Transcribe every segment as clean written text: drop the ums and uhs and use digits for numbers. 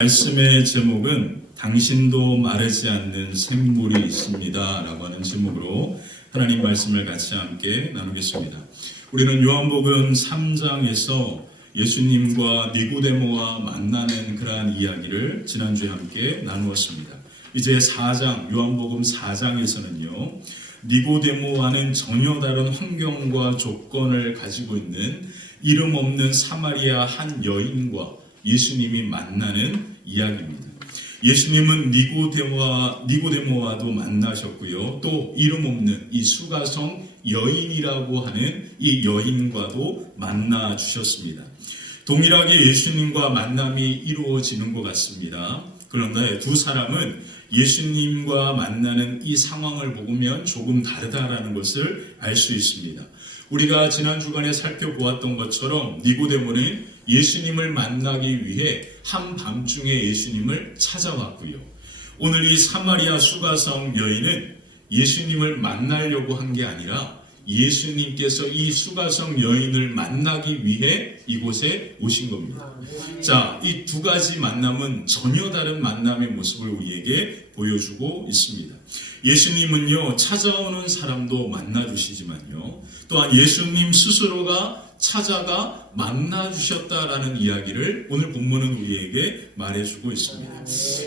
말씀의 제목은 당신도 마르지 않는 샘물이 있습니다 라고 하는 제목으로 하나님 말씀을 같이 함께 나누겠습니다. 우리는 요한복음 3장에서 예수님과 니고데모와 만나는 그러한 이야기를 지난주에 함께 나누었습니다. 이제 4장, 요한복음 4장에서는요 니고데모와는 전혀 다른 환경과 조건을 가지고 있는 이름 없는 사마리아 한 여인과 예수님이 만나는 이야기입니다. 예수님은 니고데모와도 만나셨고요. 또 이름 없는 이 수가성 여인이라고 하는 이 여인과도 만나 주셨습니다. 동일하게 예수님과 만남이 이루어지는 것 같습니다. 그런데 두 사람은 예수님과 만나는 이 상황을 보면 조금 다르다라는 것을 알 수 있습니다. 우리가 지난 주간에 살펴보았던 것처럼 니고데모는 예수님을 만나기 위해 한밤중에 예수님을 찾아왔고요. 오늘 이 사마리아 수가성 여인은 예수님을 만나려고 한 게 아니라 예수님께서 이 수가성 여인을 만나기 위해 이곳에 오신 겁니다. 자, 이 두 가지 만남은 전혀 다른 만남의 모습을 우리에게 보여주고 있습니다. 예수님은요, 찾아오는 사람도 만나주시지만요, 또한 예수님 스스로가 찾아가 만나주셨다라는 이야기를 오늘 본문은 우리에게 말해주고 있습니다.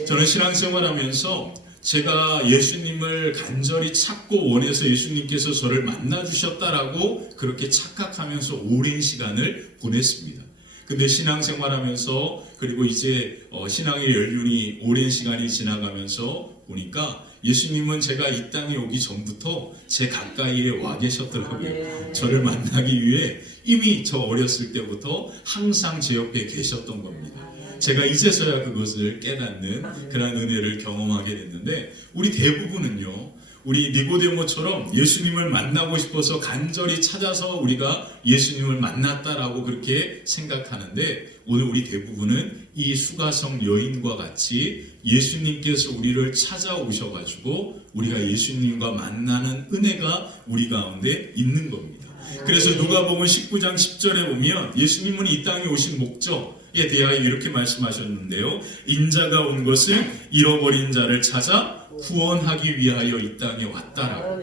저는 신앙생활하면서 제가 예수님을 간절히 찾고 원해서 예수님께서 저를 만나주셨다라고 그렇게 착각하면서 오랜 시간을 보냈습니다. 근데 신앙생활하면서 그리고 이제 신앙의 연륜이 오랜 시간이 지나가면서 보니까 예수님은 제가 이 땅에 오기 전부터 제 가까이에 와 계셨더라고요. 저를 만나기 위해 이미 저 어렸을 때부터 항상 제 옆에 계셨던 겁니다. 제가 이제서야 그것을 깨닫는 그런 은혜를 경험하게 됐는데, 우리 대부분은요, 우리 니고데모처럼 예수님을 만나고 싶어서 간절히 찾아서 우리가 예수님을 만났다라고 그렇게 생각하는데, 오늘 우리 대부분은 이 수가성 여인과 같이 예수님께서 우리를 찾아오셔가지고 우리가 예수님과 만나는 은혜가 우리 가운데 있는 겁니다. 그래서 누가복음 19장 10절에 보면 예수님은 이 땅에 오신 목적에 대하여 이렇게 말씀하셨는데요, 인자가 온 것을 잃어버린 자를 찾아 구원하기 위하여 이 땅에 왔다라고.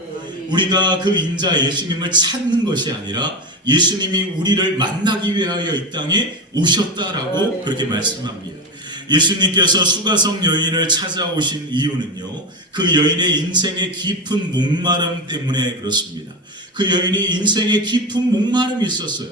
우리가 그 인자 예수님을 찾는 것이 아니라 예수님이 우리를 만나기 위하여 이 땅에 오셨다라고 그렇게 말씀합니다. 예수님께서 수가성 여인을 찾아오신 이유는요, 그 여인의 인생의 깊은 목마름 때문에 그렇습니다. 그 여인이 인생의 깊은 목마름이 있었어요.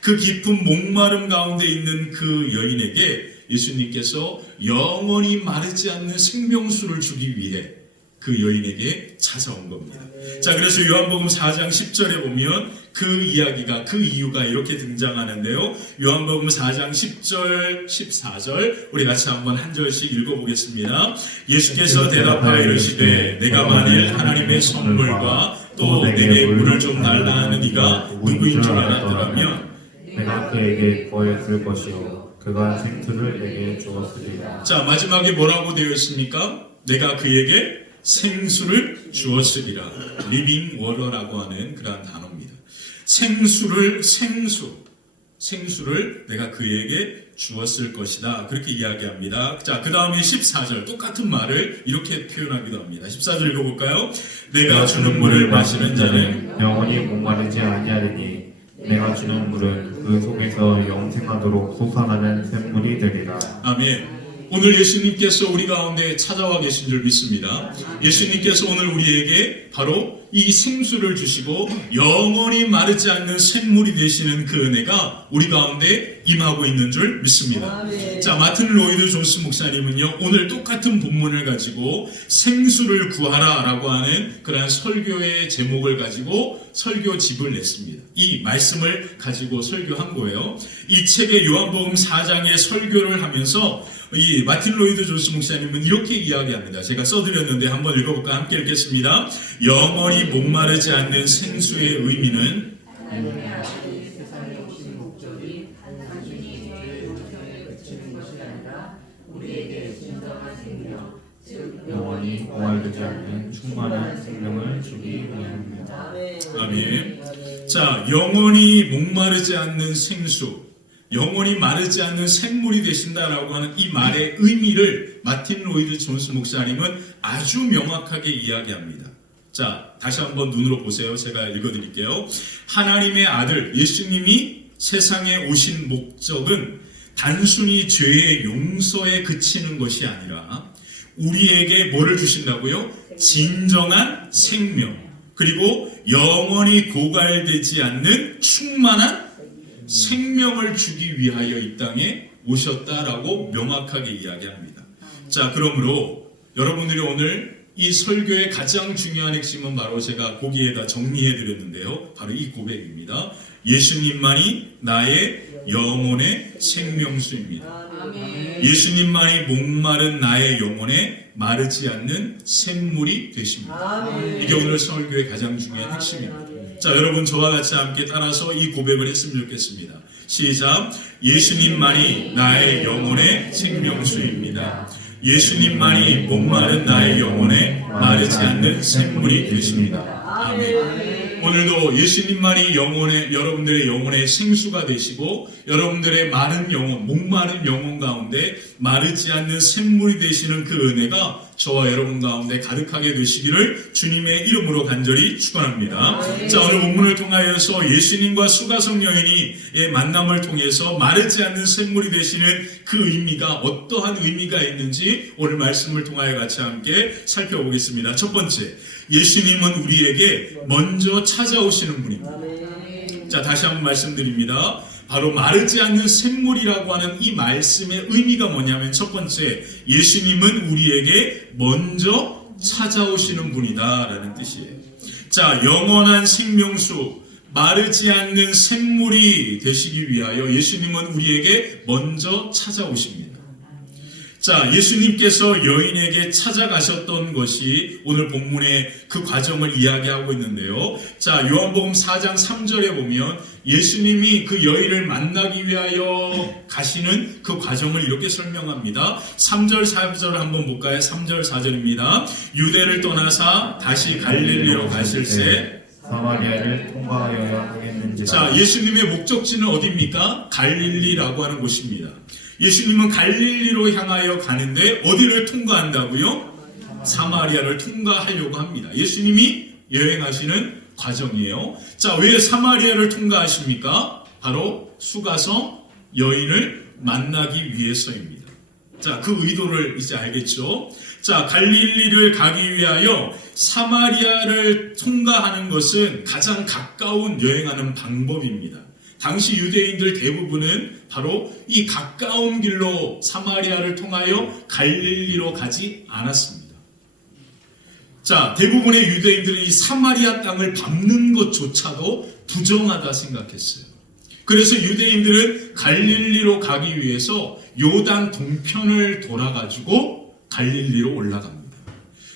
그 깊은 목마름 가운데 있는 그 여인에게 예수님께서 영원히 마르지 않는 생명수를 주기 위해 그 여인에게 찾아온 겁니다. 자, 그래서 요한복음 4장 10절에 보면 그 이야기가, 그 이유가 이렇게 등장하는데요. 요한복음 4장 10절, 14절 우리 같이 한번 한 절씩 읽어보겠습니다. 예수께서 대답하여 이르시되 내가 만일 하나님의 선물과 또 내게 물을 좀 달라 하는 이가 누구인 줄 알았더라면 내가 그에게 구하였을 것이요 그가 생수를 내게 주었으리라. 자, 마지막에 뭐라고 되어 있습니까? 내가 그에게 생수를 주었으리라. 리빙 워터라고 하는 그러한 단어입니다. 생수를 내가 그에게 주었을 것이다. 그렇게 이야기합니다. 자, 그 다음에 14절 똑같은 말을 이렇게 표현하기도 합니다. 14절 읽어볼까요? 내가 주는 물을 마시는 자는 영원히 목마르지 아니하리니 내가 주는 물은 그 속에서 영생하도록 솟아나는 샘물이 되리라. 아멘. 오늘 예수님께서 우리 가운데 찾아와 계신 줄 믿습니다. 예수님께서 오늘 우리에게 바로 이 생수를 주시고 영원히 마르지 않는 샘물이 되시는 그 은혜가 우리 가운데 임하고 있는 줄 믿습니다. 자, 마틴 로이드 존스 목사님은요, 오늘 똑같은 본문을 가지고 생수를 구하라 라고 하는 그러한 설교의 제목을 가지고 설교집을 냈습니다. 이 말씀을 가지고 설교한 거예요. 이 책의 요한복음 4장의 설교를 하면서 이 마틴 로이드 존스 목사님은 이렇게 이야기합니다. 제가 써드렸는데 한번 읽어볼까? 함께 읽겠습니다. 영원히 목마르지 않는 생수의 의미는 영원히 목마르지 않는 충만한 생명을 주기 위함입니다. 아멘. 자, 영원히 목마르지 않는 생수. 영원히 마르지 않는 샘물이 되신다라고 하는 이 말의 의미를 마틴 로이드 존스 목사님은 아주 명확하게 이야기합니다. 자, 다시 한번 눈으로 보세요. 제가 읽어드릴게요. 하나님의 아들 예수님이 세상에 오신 목적은 단순히 죄의 용서에 그치는 것이 아니라 우리에게 뭐를 주신다고요? 진정한 생명, 그리고 영원히 고갈되지 않는 충만한 생명을 주기 위하여 이 땅에 오셨다라고 명확하게 이야기합니다. 자, 그러므로 여러분들이 오늘 이 설교의 가장 중요한 핵심은 바로 제가 거기에다 정리해 드렸는데요. 바로 이 고백입니다. 예수님만이 나의 영혼의 생명수입니다. 예수님만이 목마른 나의 영혼에 마르지 않는 샘물이 되십니다. 이게 오늘 설교의 가장 중요한 핵심입니다. 자, 여러분 저와 같이 함께 따라서 이 고백을 했으면 좋겠습니다. 시작. 예수님만이 나의 영혼의 생명수입니다. 예수님만이 목마른 나의 영혼에 마르지 않는 샘물이 되십니다. 아멘. 오늘도 예수님만이 여러분들의 영혼의 생수가 되시고 여러분들의 마른 영혼, 목마른 영혼 가운데 마르지 않는 샘물이 되시는 그 은혜가 저와 여러분 가운데 가득하게 되시기를 주님의 이름으로 간절히 축원합니다. 자, 오늘 본문을 통하여서 예수님과 수가성 여인의 만남을 통해서 마르지 않는 샘물이 되시는 그 의미가 어떠한 의미가 있는지 오늘 말씀을 통하여 같이 함께 살펴보겠습니다. 첫 번째, 예수님은 우리에게 먼저 찾아오시는 분입니다. 자, 다시 한번 말씀드립니다. 바로 마르지 않는 샘물이라고 하는 이 말씀의 의미가 뭐냐면 첫 번째, 예수님은 우리에게 먼저 찾아오시는 분이다라는 뜻이에요. 자, 영원한 생명수, 마르지 않는 샘물이 되시기 위하여 예수님은 우리에게 먼저 찾아오십니다. 자, 예수님께서 여인에게 찾아가셨던 것이 오늘 본문의 그 과정을 이야기하고 있는데요. 자, 요한복음 4장 3절에 보면 예수님이 그 여인을 만나기 위하여 가시는 그 과정을 이렇게 설명합니다. 3절 4절 한번 볼까요? 3절 4절입니다. 유대를 떠나사 다시 갈릴리로 가실새 사마리아를 통과하여야 하겠는지라. 자, 예수님의 목적지는 어디입니까? 갈릴리라고 하는 곳입니다. 예수님은 갈릴리로 향하여 가는데 어디를 통과한다고요? 사마리아를 통과하려고 합니다. 예수님이 여행하시는 과정이에요. 자, 왜 사마리아를 통과하십니까? 바로 수가성 여인을 만나기 위해서입니다. 자, 그 의도를 이제 알겠죠? 자, 갈릴리를 가기 위하여 사마리아를 통과하는 것은 가장 가까운 여행하는 방법입니다. 당시 유대인들 대부분은 바로 이 가까운 길로 사마리아를 통하여 갈릴리로 가지 않았습니다. 자, 대부분의 유대인들은 이 사마리아 땅을 밟는 것조차도 부정하다 생각했어요. 그래서 유대인들은 갈릴리로 가기 위해서 요단 동편을 돌아가지고 갈릴리로 올라갑니다.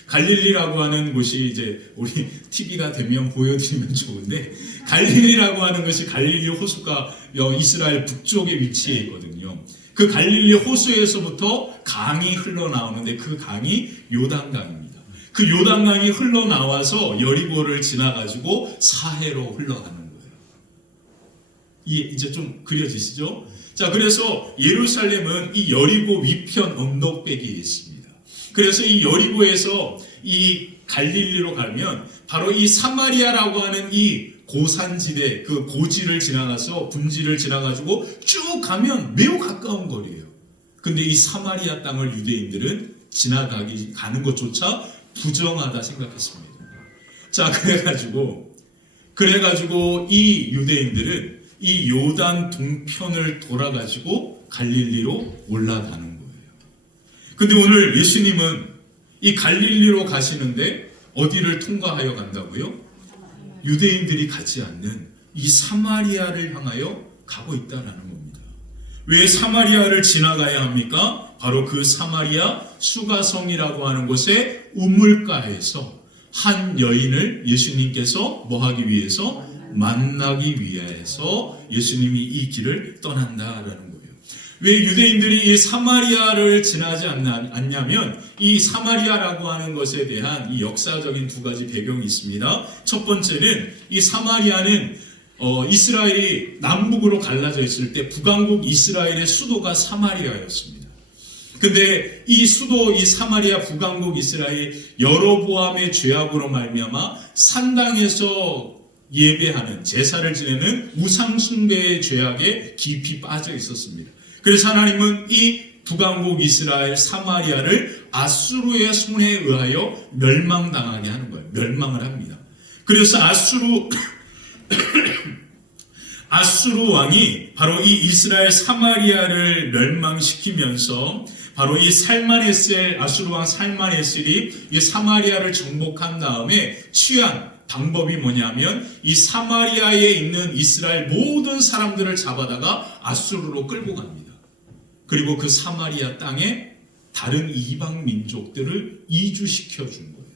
갈릴리라고 하는 곳이 이제 우리 TV가 되면 보여드리면 좋은데, 갈릴리라고 하는 것이 갈릴리 호수가 이스라엘 북쪽에 위치해 있거든요. 그 갈릴리 호수에서부터 강이 흘러나오는데 그 강이 요단강입니다. 그 요단강이 흘러나와서 여리고를 지나가지고 사해로 흘러가는 거예요. 이제 좀 그려지시죠? 자, 그래서 예루살렘은 이 여리고 위편 언덕배기에 있습니다. 그래서 이 여리고에서 이 갈릴리로 가면 바로 이 사마리아라고 하는 이 고산지대, 그 고지를 지나가서 분지를 지나가지고 쭉 가면 매우 가까운 거리예요. 근데 이 사마리아 땅을 유대인들은 가는 것조차 부정하다 생각했습니다. 자, 그래가지고 이 유대인들은 이 요단 동편을 돌아가지고 갈릴리로 올라가는 거예요. 근데 오늘 예수님은 이 갈릴리로 가시는데 어디를 통과하여 간다고요? 유대인들이 가지 않는 이 사마리아를 향하여 가고 있다는 겁니다. 왜 사마리아를 지나가야 합니까? 바로 그 사마리아 수가성이라고 하는 곳의 우물가에서 한 여인을 예수님께서 뭐 하기 위해서? 만나기 위해서 예수님이 이 길을 떠난다라는 거예요. 왜 유대인들이 이 사마리아를 지나지 않냐면 이 사마리아라고 하는 것에 대한 이 역사적인 두 가지 배경이 있습니다. 첫 번째는 이 사마리아는 이스라엘이 남북으로 갈라져 있을 때 북왕국 이스라엘의 수도가 사마리아였습니다. 근데 이 수도 이 사마리아 북왕국 이스라엘 여로보암의 죄악으로 말미암아 산당에서 예배하는 제사를 지내는 우상 숭배의 죄악에 깊이 빠져 있었습니다. 그래서 하나님은 이 북왕국 이스라엘 사마리아를 아수르의 손에 의하여 멸망당하게 하는 거예요. 멸망을 합니다. 그래서 아수르 왕이 바로 이 이스라엘 사마리아를 멸망시키면서 바로 이 아수르 왕 살마네셀이 이 사마리아를 정복한 다음에 취한 방법이 뭐냐면 이 사마리아에 있는 이스라엘 모든 사람들을 잡아다가 아수르로 끌고 갑니다. 그리고 그 사마리아 땅에 다른 이방 민족들을 이주시켜 준 거예요.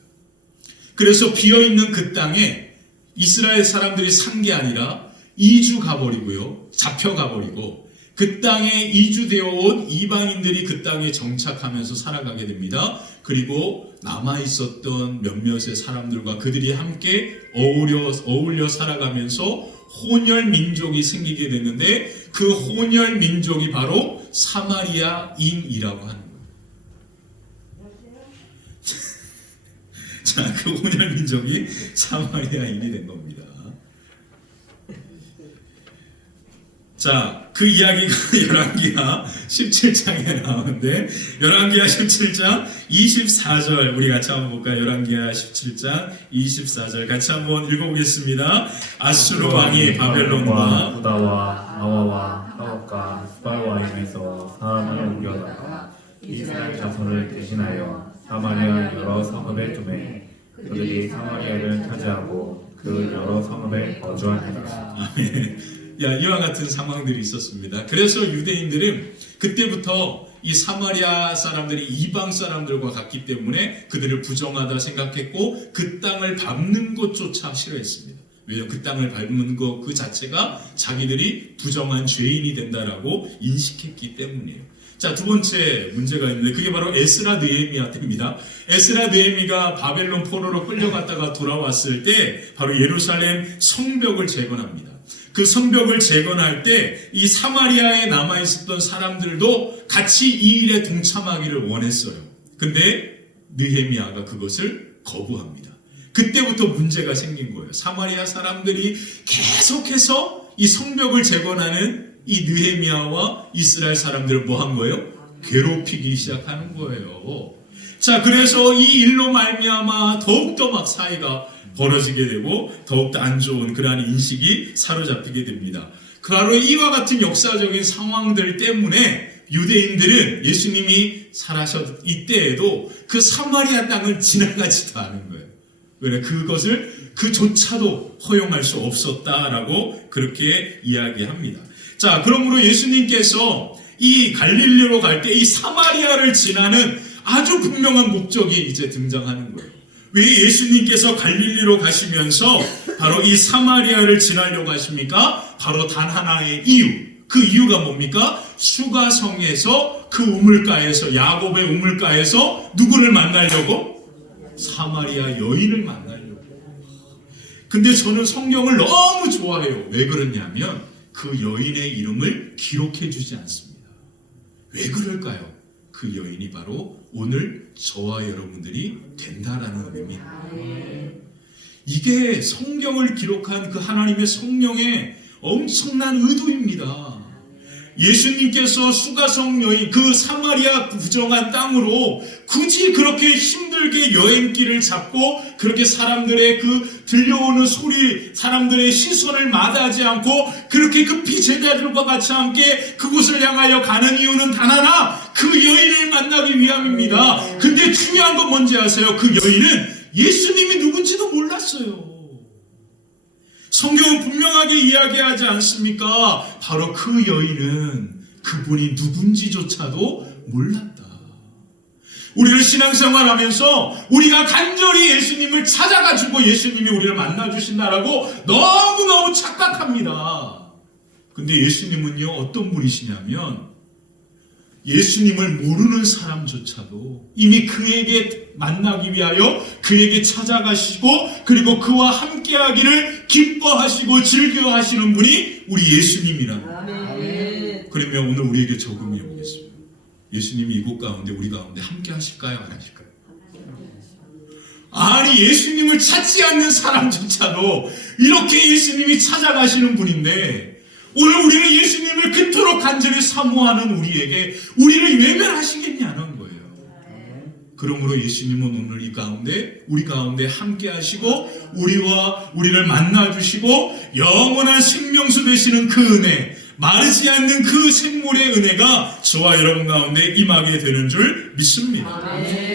그래서 비어있는 그 땅에 이스라엘 사람들이 산 게 아니라 이주 가버리고요. 잡혀가버리고 그 땅에 이주되어 온 이방인들이 그 땅에 정착하면서 살아가게 됩니다. 그리고 남아있었던 몇몇의 사람들과 그들이 함께 어울려 살아가면서 혼혈 민족이 생기게 됐는데 그 혼혈 민족이 바로 사마리아인이라고 하는 거예요. 자, 그 혼혈 민족이 사마리아인이 된 겁니다. 자, 그 이야기가 열왕기하 17장에 나오는데 열왕기하 17장 24절 우리 같이 한번 볼까요? 열왕기하 17장 24절 같이 한번 읽어보겠습니다. 아수르 왕이 바벨론과 후다와 아와와 하옥과 스발와임에서 사람을 옮겨다가 이스라엘 자손을 대신하여 사마리아 여러 성읍에 두매 그들이 사마리아를 차지하고 그 여러 성읍에 거주하니라. 아멘. 이와 같은 상황들이 있었습니다. 그래서 유대인들은 그때부터 이 사마리아 사람들이 이방 사람들과 같기 때문에 그들을 부정하다 생각했고 그 땅을 밟는 것조차 싫어했습니다. 왜냐하면 그 땅을 밟는 것 그 자체가 자기들이 부정한 죄인이 된다라고 인식했기 때문이에요. 자, 두 번째 문제가 있는데 그게 바로 에스라 느헤미야 때입니다. 에스라 느헤미가 바벨론 포로로 끌려갔다가 돌아왔을 때 바로 예루살렘 성벽을 재건합니다. 그 성벽을 재건할 때 이 사마리아에 남아있었던 사람들도 같이 이 일에 동참하기를 원했어요. 근데 느헤미야가 그것을 거부합니다. 그때부터 문제가 생긴 거예요. 사마리아 사람들이 계속해서 이 성벽을 재건하는 이 느헤미야와 이스라엘 사람들을 뭐 한 거예요? 괴롭히기 시작하는 거예요. 자, 그래서 이 일로 말미암아 더욱더 막 사이가 벌어지게 되고 더욱더 안 좋은 그러한 인식이 사로잡히게 됩니다. 바로 이와 같은 역사적인 상황들 때문에 유대인들은 예수님이 살아셨 이때에도 그 사마리아 땅을 지나가지도 않은 거예요. 왜 그것을 그조차도 허용할 수 없었다라고 그렇게 이야기합니다. 자, 그러므로 예수님께서 이 갈릴리로 갈 때 이 사마리아를 지나는 아주 분명한 목적이 이제 등장하는 거예요. 왜 예수님께서 갈릴리로 가시면서 바로 이 사마리아를 지나려고 하십니까? 바로 단 하나의 이유. 그 이유가 뭡니까? 수가성에서 그 우물가에서 야곱의 우물가에서 누구를 만나려고? 사마리아 여인을 만나려고. 근데 저는 성경을 너무 좋아해요. 왜 그러냐면 그 여인의 이름을 기록해 주지 않습니다. 왜 그럴까요? 그 여인이 바로 오늘 저와 여러분들이 된다라는 의미입니다. 이게 성경을 기록한 그 하나님의 성령의 엄청난 의도입니다. 예수님께서 수가성 여인 그 사마리아 부정한 땅으로 굳이 그렇게 힘들게 여행길을 잡고 그렇게 사람들의 그 들려오는 소리 사람들의 시선을 마다하지 않고 그렇게 급히 제자들과 같이 함께 그곳을 향하여 가는 이유는 단 하나 그 여인을 만나기 위함입니다. 근데 중요한 건 뭔지 아세요? 그 여인은 예수님이 누군지도 몰랐어요. 성경은 분명하게 이야기하지 않습니까? 바로 그 여인은 그분이 누군지조차도 몰랐다. 우리를 신앙생활하면서 우리가 간절히 예수님을 찾아가지고 예수님이 우리를 만나주신다라고 너무너무 착각합니다. 근데 예수님은요 어떤 분이시냐면 예수님을 모르는 사람조차도 이미 그에게 만나기 위하여 그에게 찾아가시고 그리고 그와 함께하기를 기뻐하시고 즐겨하시는 분이 우리 예수님이라는. 그러면 오늘 우리에게 적용해 보겠습니다. 예수님이 이곳 가운데 우리 가운데 함께 하실까요? 안 하실까요? 아니, 예수님을 찾지 않는 사람조차도 이렇게 예수님이 찾아가시는 분인데 오늘 우리는 예수님을 그토록 간절히 사모하는 우리에게 우리를 외면하시겠냐는 거예요. 그러므로 예수님은 오늘 이 가운데 우리 가운데 함께 하시고 우리를 만나주시고 영원한 생명수 되시는 그 은혜, 마르지 않는 그 생물의 은혜가 저와 여러분 가운데 임하게 되는 줄 믿습니다.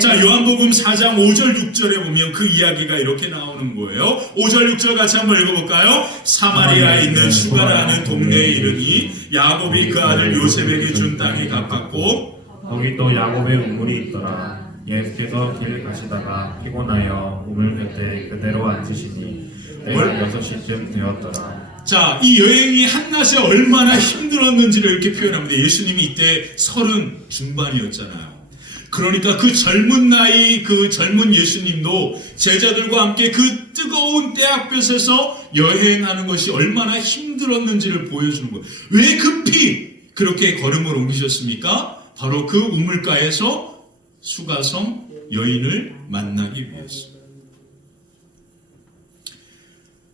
자, 요한복음 4장 5절 6절에 보면 그 이야기가 이렇게 나오는 거예요. 5절 6절 같이 한번 읽어볼까요? 사마리아에 있는 수가라는 동네에 이르니 야곱이 그 아들 요셉에게 준 땅이 가깝고 거기 또 야곱의 우물이 있더라. 예수께서 길 가시다가 피곤하여 우물 곁에 그대로 앉으시니 때가 6시쯤 되었더라. 자, 이 여행이 한낮에 얼마나 힘들었는지를 이렇게 표현합니다. 예수님이 이때 30 중반이었잖아요. 그러니까 그 젊은 나이, 그 젊은 예수님도 제자들과 함께 그 뜨거운 때학볕에서 여행하는 것이 얼마나 힘들었는지를 보여주는 거예요. 왜 급히 그렇게 걸음을 옮기셨습니까? 바로 그 우물가에서 수가성 여인을 만나기 위해서.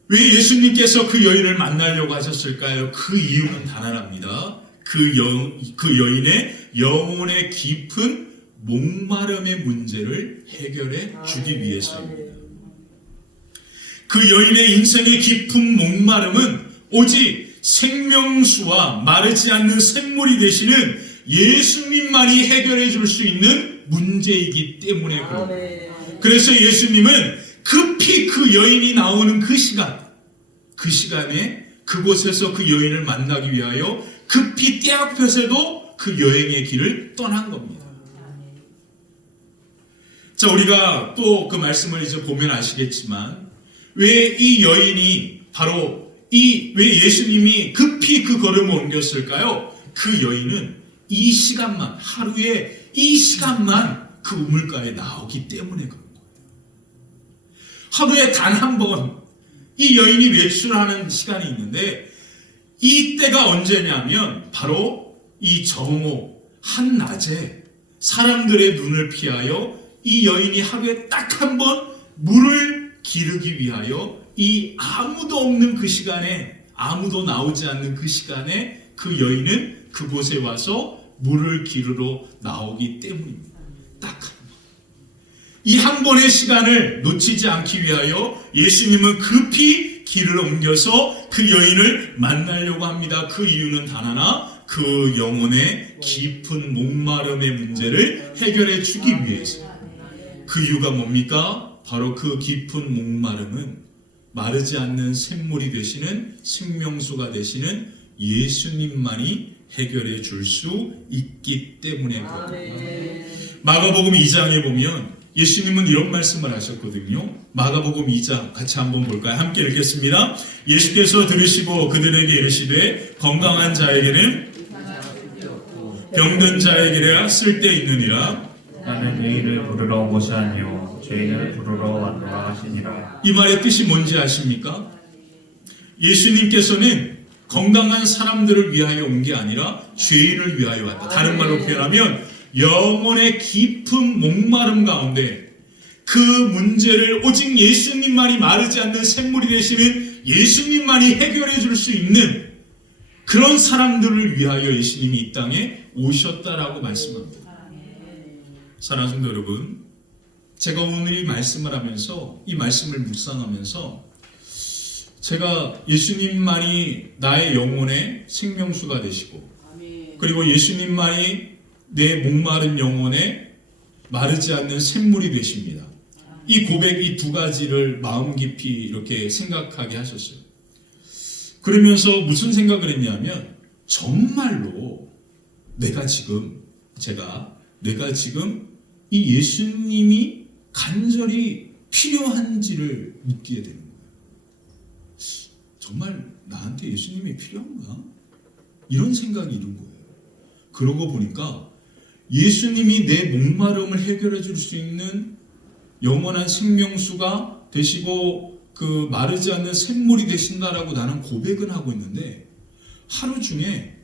왜 예수님께서 그 여인을 만나려고 하셨을까요? 그 이유는 단언합니다. 그 여인의 영혼의 깊은 목마름의 문제를 해결해 주기 위해서입니다. 그 여인의 인생의 깊은 목마름은 오직 생명수와 마르지 않는 샘물이 되시는 예수님만이 해결해 줄 수 있는 문제이기 때문에 그렇습니다. 그래서 예수님은 급히 그 여인이 나오는 그 시간에 그곳에서 그 여인을 만나기 위하여 급히 때학볕에도 그 여행의 길을 떠난 겁니다. 자, 우리가 또 그 말씀을 이제 보면 아시겠지만 왜 이 여인이 바로 왜 예수님이 급히 그 걸음을 옮겼을까요? 그 여인은 이 시간만, 하루에 이 시간만 그 우물가에 나오기 때문에 그런 거예요. 하루에 단 한 번 이 여인이 외출하는 시간이 있는데 이때가 언제냐면 바로 이 정오 한낮에 사람들의 눈을 피하여 이 여인이 하루에 딱 한 번 물을 기르기 위하여 이 아무도 없는 그 시간에, 아무도 나오지 않는 그 시간에 그 여인은 그곳에 와서 물을 기르러 나오기 때문입니다. 딱 한 번. 이 한 번의 시간을 놓치지 않기 위하여 예수님은 급히 길을 옮겨서 그 여인을 만나려고 합니다. 그 이유는 단 하나, 그 영혼의 깊은 목마름의 문제를 해결해 주기 위해서. 그 이유가 뭡니까? 바로 그 깊은 목마름은 마르지 않는 샘물이 되시는 생명수가 되시는 예수님만이 해결해 줄 수 있기 때문에 그렇습니다. 마가복음 2장에 보면 예수님은 이런 말씀을 하셨거든요. 마가복음 2장 같이 한번 볼까요? 함께 읽겠습니다. 예수께서 들으시고 그들에게 이르시되 건강한 자에게는 병든 자에게야 쓸데있느니라. 나는 의인을 부르러 온 것이 아니요 죄인을 부르러 왔노라 하시니라. 이 말의 뜻이 뭔지 아십니까? 예수님께서는 건강한 사람들을 위하여 온 게 아니라 죄인을 위하여 왔다. 다른 말로 표현하면 영혼의 깊은 목마름 가운데 그 문제를 오직 예수님만이 마르지 않는 샘물이 되시는 예수님만이 해결해 줄 수 있는 그런 사람들을 위하여 예수님이 이 땅에 오셨다라고 말씀합니다. 사랑하는 성도 여러분, 제가 오늘 이 말씀을 하면서 이 말씀을 묵상하면서 제가 예수님만이 나의 영혼의 생명수가 되시고 그리고 예수님만이 내 목마른 영혼에 마르지 않는 샘물이 되십니다. 이 고백, 이 두 가지를 마음 깊이 이렇게 생각하게 하셨어요. 그러면서 무슨 생각을 했냐면 정말로 내가 지금 이 예수님이 간절히 필요한지를 묻게 되는 거예요. 정말 나한테 예수님이 필요한가? 이런 생각이 이른 거예요. 그러고 보니까 예수님이 내 목마름을 해결해 줄 수 있는 영원한 생명수가 되시고 그 마르지 않는 샘물이 되신다라고 나는 고백은 하고 있는데, 하루 중에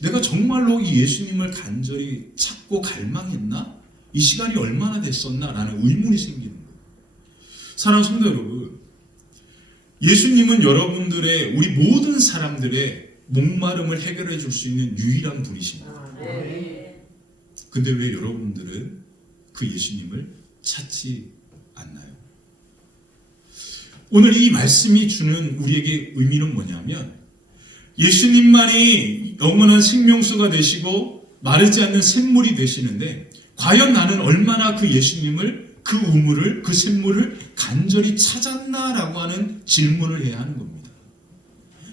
내가 정말로 이 예수님을 간절히 찾고 갈망했나? 이 시간이 얼마나 됐었나? 라는 의문이 생기는 거예요. 사랑하는 성도 여러분, 예수님은 여러분들의, 우리 모든 사람들의 목마름을 해결해 줄 수 있는 유일한 분이십니다. 근데 왜 여러분들은 그 예수님을 찾지 않나요? 오늘 이 말씀이 주는 우리에게 의미는 뭐냐면, 예수님만이 영원한 생명수가 되시고 마르지 않는 샘물이 되시는데, 과연 나는 얼마나 그 예수님을, 그 우물을, 그 샘물을 간절히 찾았나라고 하는 질문을 해야 하는 겁니다.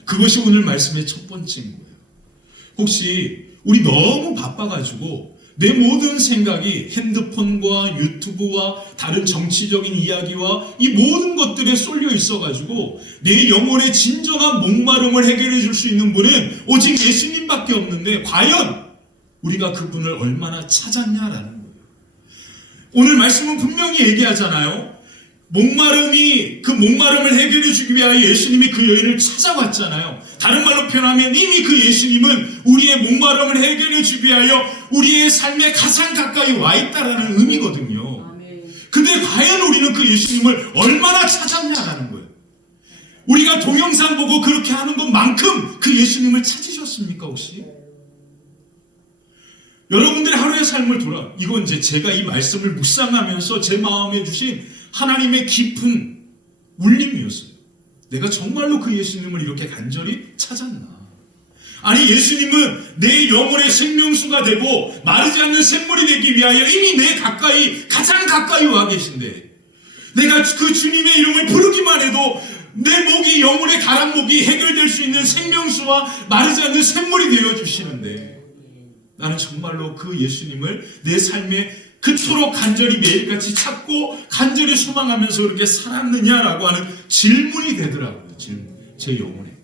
그것이 오늘 말씀의 첫 번째인 거예요. 혹시 우리 너무 바빠가지고 내 모든 생각이 핸드폰과 유튜브와 다른 정치적인 이야기와 이 모든 것들에 쏠려 있어가지고 내 영혼의 진정한 목마름을 해결해 줄 수 있는 분은 오직 예수님밖에 없는데, 과연 우리가 그분을 얼마나 찾았냐라는 거예요. 오늘 말씀은 분명히 얘기하잖아요. 목마름이, 그 목마름을 해결해 주기 위하여 예수님이 그 여인을 찾아왔잖아요. 다른 말로 표현하면 이미 그 예수님은 우리의 목마름을 해결해 주기 위하여 우리의 삶에 가장 가까이 와 있다라는 의미거든요. 근데 과연 우리는 그 예수님을 얼마나 찾았냐라는 거예요. 우리가 동영상 보고 그렇게 하는 것만큼 그 예수님을 찾으셨습니까 혹시? 여러분들의 하루의 삶을 이건 이제 제가 이 말씀을 묵상하면서 제 마음에 주신 하나님의 깊은 울림이었어요. 내가 정말로 그 예수님을 이렇게 간절히 찾았나? 아니, 예수님은 내 영혼의 생명수가 되고 마르지 않는 샘물이 되기 위하여 이미 내 가까이, 가장 가까이 와 계신데, 내가 그 주님의 이름을 부르기만 해도 내 목이, 영혼의 가란 목이 해결될 수 있는 생명수와 마르지 않는 샘물이 되어주시는데, 나는 정말로 그 예수님을 내 삶에 그토록 간절히 매일같이 찾고 간절히 소망하면서 그렇게 살았느냐라고 하는 질문이 되더라고요. 제 영혼에.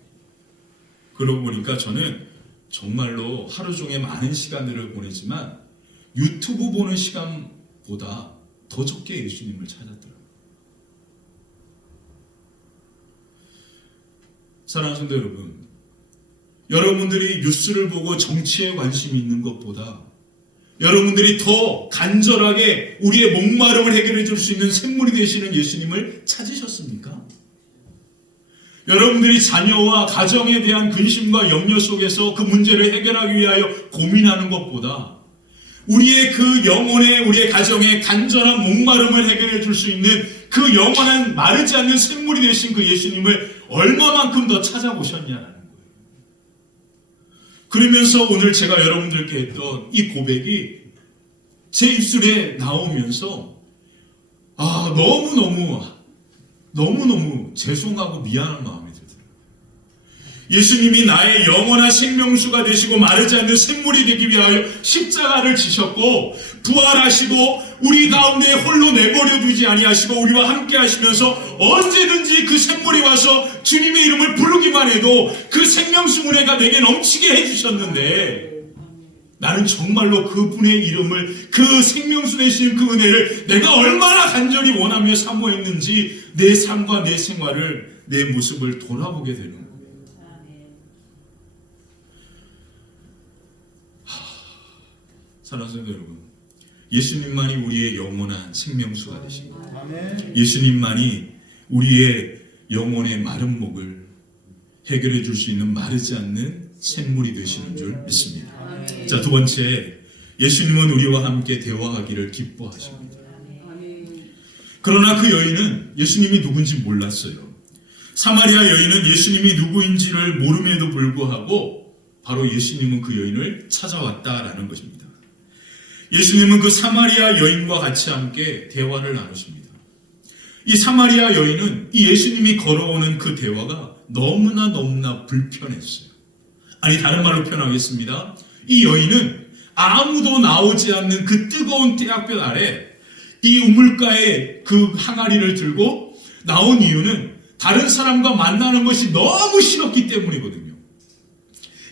그러고 보니까 저는 정말로 하루 종일 많은 시간들을 보내지만 유튜브 보는 시간보다 더 적게 예수님을 찾았더라고요. 사랑하는 성도 여러분, 여러분들이 뉴스를 보고 정치에 관심이 있는 것보다 여러분들이 더 간절하게 우리의 목마름을 해결해 줄 수 있는 샘물이 되시는 예수님을 찾으셨습니까? 여러분들이 자녀와 가정에 대한 근심과 염려 속에서 그 문제를 해결하기 위하여 고민하는 것보다 우리의 그 영혼의, 우리의 가정의 간절한 목마름을 해결해 줄 수 있는 그 영원한 마르지 않는 샘물이 되신 그 예수님을 얼마만큼 더 찾아보셨냐는 거예요. 그러면서 오늘 제가 여러분들께 했던 이 고백이 제 입술에 나오면서 너무너무 죄송하고 미안한 마음이 들더라고요. 예수님이 나의 영원한 생명수가 되시고 마르지 않는 샘물이 되기 위하여 십자가를 지셨고 부활하시고 우리 가운데 홀로 내버려 두지 아니하시고 우리와 함께 하시면서 언제든지 그 샘물이 와서 주님의 이름을 부르기만 해도 그 생명수문회가 내게 넘치게 해주셨는데, 나는 정말로 그분의 이름을, 그 생명수 되시는 그 은혜를 내가 얼마나 간절히 원하며 사모했는지 내 삶과 내 생활을, 내 모습을 돌아보게 되는 거예요. 사랑하는 성도 여러분, 예수님만이 우리의 영원한 생명수가 되십니다. 예수님만이 우리의 영혼의 마른 목을 해결해 줄 수 있는 마르지 않는 샘물이 되시는 줄 믿습니다. 자, 두 번째, 예수님은 우리와 함께 대화하기를 기뻐하십니다. 그러나 그 여인은 예수님이 누군지 몰랐어요. 사마리아 여인은 예수님이 누구인지를 모름에도 불구하고 바로 예수님은 그 여인을 찾아왔다라는 것입니다. 예수님은 그 사마리아 여인과 같이 함께 대화를 나누십니다. 이 사마리아 여인은 이 예수님이 걸어오는 그 대화가 너무나 불편했어요. 아니, 다른 말로 표현하겠습니다. 이 여인은 아무도 나오지 않는 그 뜨거운 태양볕 아래 이 우물가에 그 항아리를 들고 나온 이유는 다른 사람과 만나는 것이 너무 싫었기 때문이거든요.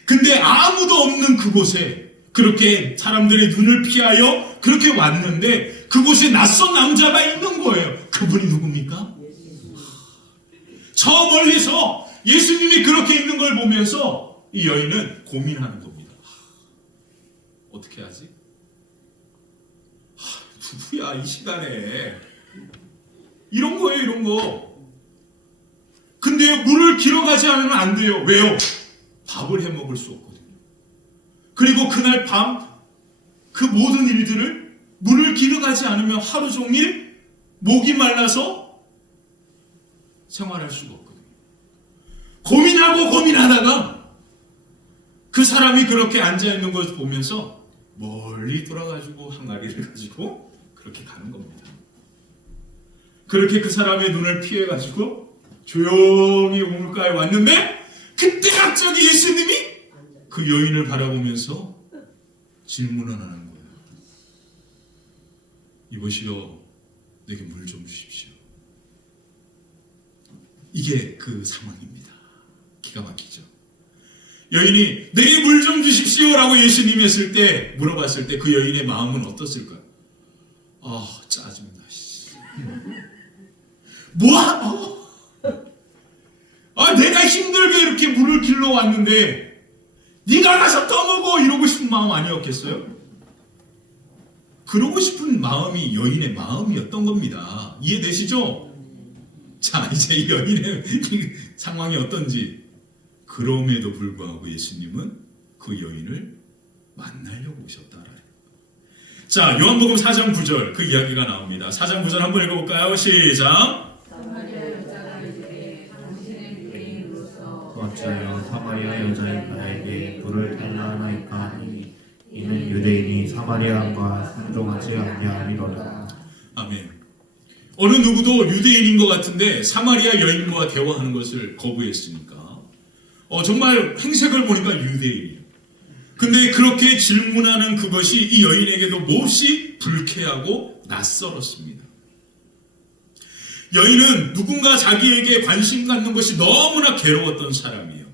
근데 아무도 없는 그곳에 그렇게 사람들의 눈을 피하여 그렇게 왔는데 그곳에 낯선 남자가 있는 거예요. 그분이 누굽니까? 저 멀리서 예수님이 그렇게 있는 걸 보면서 이 여인은 고민하는 겁니다. 어떻게 하지? 누구야 이 시간에? 이런 거예요, 이런 거. 근데 물을 길어가지 않으면 안 돼요. 왜요? 밥을 해 먹을 수 없거든요. 그리고 그날 밤 그 모든 일들을 물을 길어가지 않으면 하루 종일 목이 말라서 생활할 수가 없거든요. 고민하고 고민하다가 그 사람이 그렇게 앉아있는 것을 보면서 멀리 돌아가지고 항아리를 가지고 그렇게 가는 겁니다. 그렇게 그 사람의 눈을 피해가지고 조용히 우물가에 왔는데 그때 갑자기 예수님이 그 여인을 바라보면서 질문을 하는 거예요. 이보시오, 내게 물 좀 주십시오. 이게 그 상황입니다. 기가 막히죠. 여인이 내게 물 좀 주십시오라고 예수님이 했을 때, 물어봤을 때 그 여인의 마음은 어떻을까요? 아, 짜증나. 뭐야? 내가 힘들게 이렇게 물을 길러 왔는데 네가 가서 떠먹어 이러고 싶은 마음 아니었겠어요? 그러고 싶은 마음이 여인의 마음이었던 겁니다. 이해되시죠? 자, 이제 이 여인의 상황이 어떤지. 그럼에도 불구하고 예수님은 그 여인을 만나려고 오셨다라는 거예요. 자, 요한복음 4장 9절 그 이야기가 나옵니다. 4장 9절 한번 읽어볼까요? 시작. 어찌하여 사마리아 여자인 나에게 물을 달라 하나이까 하니 이는 유대인이 사마리아인과 상종하지 아니하리로다. 아멘. 어느 누구도 유대인인 것 같은데 사마리아 여인과 대화하는 것을 거부했으니까 정말 행색을 보니까 유대인이에요. 근데 그렇게 질문하는 그것이 이 여인에게도 몹시 불쾌하고 낯설었습니다. 여인은 누군가 자기에게 관심 갖는 것이 너무나 괴로웠던 사람이에요.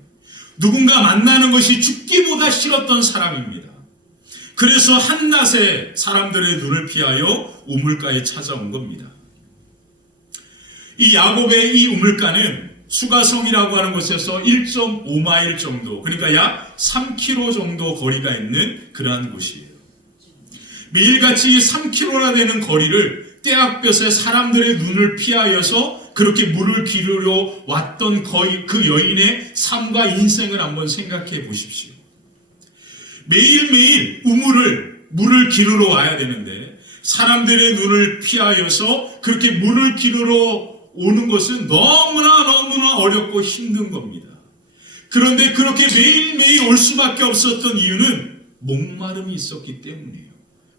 누군가 만나는 것이 죽기보다 싫었던 사람입니다. 그래서 한낮에 사람들의 눈을 피하여 우물가에 찾아온 겁니다. 이 야곱의 이 우물가는 수가성이라고 하는 곳에서 1.5마일 정도, 그러니까 약 3km 정도 거리가 있는 그러한 곳이에요. 매일같이 3km나 되는 거리를 떼약볕에 사람들의 눈을 피하여서 그렇게 물을 기르러 왔던 그 여인의 삶과 인생을 한번 생각해 보십시오. 매일매일 물을 기르러 와야 되는데 사람들의 눈을 피하여서 그렇게 물을 기르러 오는 것은 너무나 어렵고 힘든 겁니다. 그런데 그렇게 매일매일 올 수밖에 없었던 이유는 목마름이 있었기 때문이에요.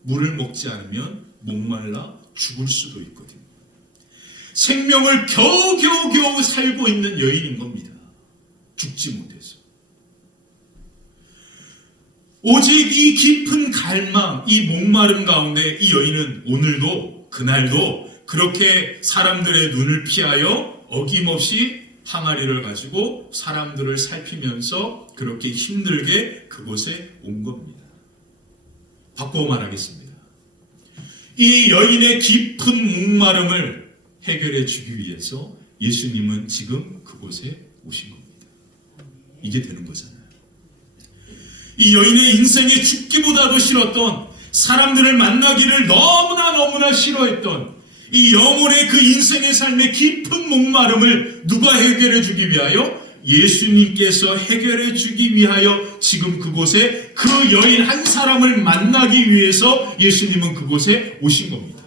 물을 먹지 않으면 목말라 죽을 수도 있거든요. 생명을 겨우 살고 있는 여인인 겁니다. 죽지 못해서. 오직 이 깊은 갈망, 이 목마름 가운데 이 여인은 오늘도 그날도 그렇게 사람들의 눈을 피하여 어김없이 항아리를 가지고 사람들을 살피면서 그렇게 힘들게 그곳에 온 겁니다. 바꿔 말하겠습니다. 이 여인의 깊은 목마름을 해결해 주기 위해서 예수님은 지금 그곳에 오신 겁니다. 이게 되는 거잖아요. 이 여인의 인생에 죽기보다도 싫었던, 사람들을 만나기를 너무나 싫어했던 이 영혼의 그 인생의 삶의 깊은 목마름을 누가 해결해 주기 위하여? 예수님께서 해결해 주기 위하여 지금 그곳에 그 여인 한 사람을 만나기 위해서 예수님은 그곳에 오신 겁니다.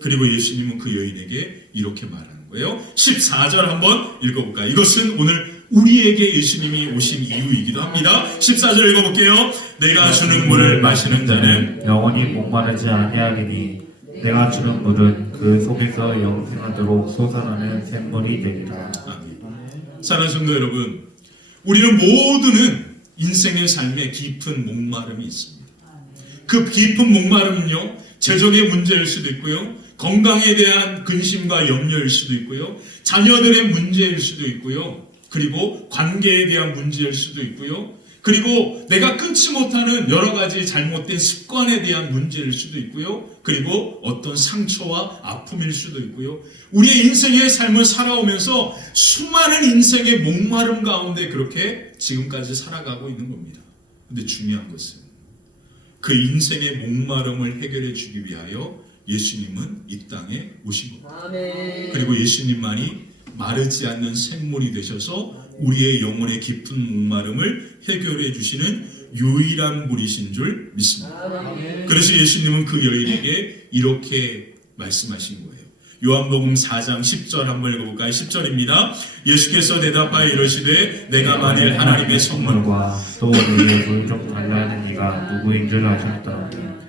그리고 예수님은 그 여인에게 이렇게 말하는 거예요. 14절 한번 읽어볼까요? 이것은 오늘 우리에게 예수님이 오신 이유이기도 합니다. 14절 읽어볼게요. 내가 주는 물을 마시는 자는 영원히 목마르지 아니하리니 내가 주는 물은 그 속에서 영생하도록 솟아나는 샘물이 되리라. 아멘. 사랑하는 성도 여러분, 우리는 모두는 인생의 삶에 깊은 목마름이 있습니다. 그 깊은 목마름은요, 재정의 문제일 수도 있고요, 건강에 대한 근심과 염려일 수도 있고요, 자녀들의 문제일 수도 있고요, 그리고 관계에 대한 문제일 수도 있고요, 그리고 내가 끊지 못하는 여러 가지 잘못된 습관에 대한 문제일 수도 있고요. 그리고 어떤 상처와 아픔일 수도 있고요. 우리의 인생의 삶을 살아오면서 수많은 인생의 목마름 가운데 그렇게 지금까지 살아가고 있는 겁니다. 근데 중요한 것은 그 인생의 목마름을 해결해 주기 위하여 예수님은 이 땅에 오신 겁니다. 아멘. 그리고 예수님만이 마르지 않는 샘물이 되셔서 우리의 영혼의 깊은 목마름을 해결해 주시는 유일한 분이신 줄 믿습니다. 아멘. 그래서 예수님은 그 여인에게 이렇게 말씀하신 거예요. 요한복음 4장 10절 한번 읽어볼까요? 10절입니다. 예수께서 대답하여 이르시되 내가 만일 하나님의 선물과 또 너희의 물좀 달라는 이가 누구인 줄 아셨더라면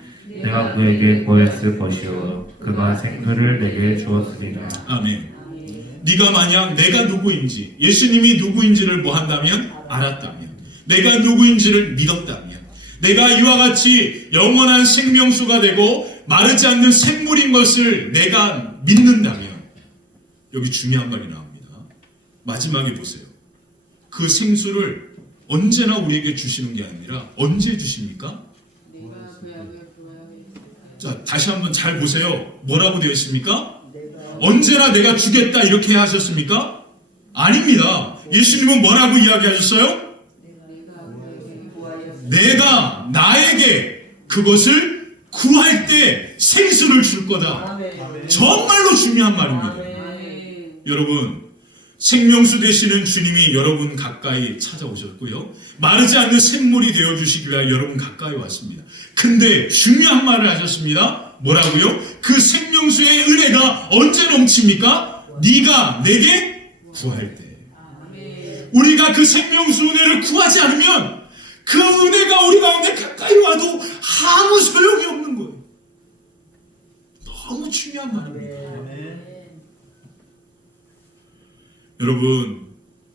내가 그에게 구했을 것이요 그가 생수를 내게 주었으리라. 아멘. 네가 만약 내가 누구인지, 예수님이 누구인지를 뭐 한다면 알았다면, 내가 누구인지를 믿었다면, 내가 이와 같이 영원한 생명수가 되고 마르지 않는 샘물인 것을 내가 믿는다면, 여기 중요한 말이 나옵니다. 마지막에 보세요. 그 생수를 언제나 우리에게 주시는 게 아니라 언제 주십니까? 자, 다시 한번 잘 보세요. 뭐라고 되어 있습니까? 언제나 내가 주겠다 이렇게 하셨습니까? 아닙니다. 예수님은 뭐라고 이야기하셨어요? 내가 나에게 그것을 구할 때 생수를 줄 거다. 정말로 중요한 말입니다. 여러분, 생명수 되시는 주님이 여러분 가까이 찾아오셨고요. 마르지 않는 샘물이 되어주시기 위해 여러분 가까이 왔습니다. 근데 중요한 말을 하셨습니다. 뭐라고요? 그 생명수의 은혜가 언제 넘칩니까? 네가 내게 구할 때. 우리가 그 생명수 은혜를 구하지 않으면 그 은혜가 우리 가운데 가까이 와도 아무 소용이 없는 거예요. 너무 중요한 말입니다. 여러분,